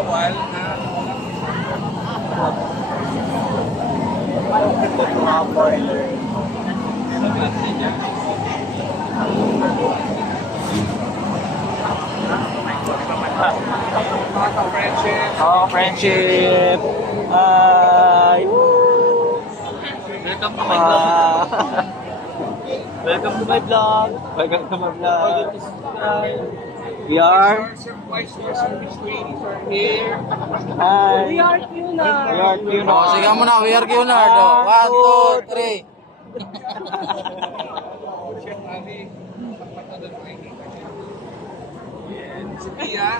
bawal. Friendship. Oh, friendship. Ay, woo! Welcome to my vlog. Welcome to my vlog. Welcome to my vlog. We Our are. service ladies are here. Hi. We are Cunard. We are Cunard. Oh, sige mo na, we are Cunard. Oh. 1, 2, 3. Chef Ali. Si Pia.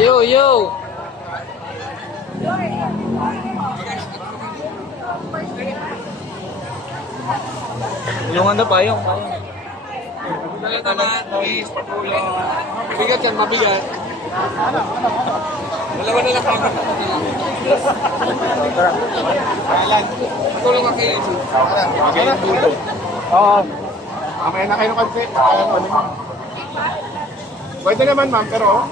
Yo, yo. Tulungan na payong. Dala na, please, patulong. Mabigat yan, mabigat. Dalawa na lang kami. Patulong ka kayo. Oo. Mamaya na kayo ng konti. Pwede naman ma'am, pero...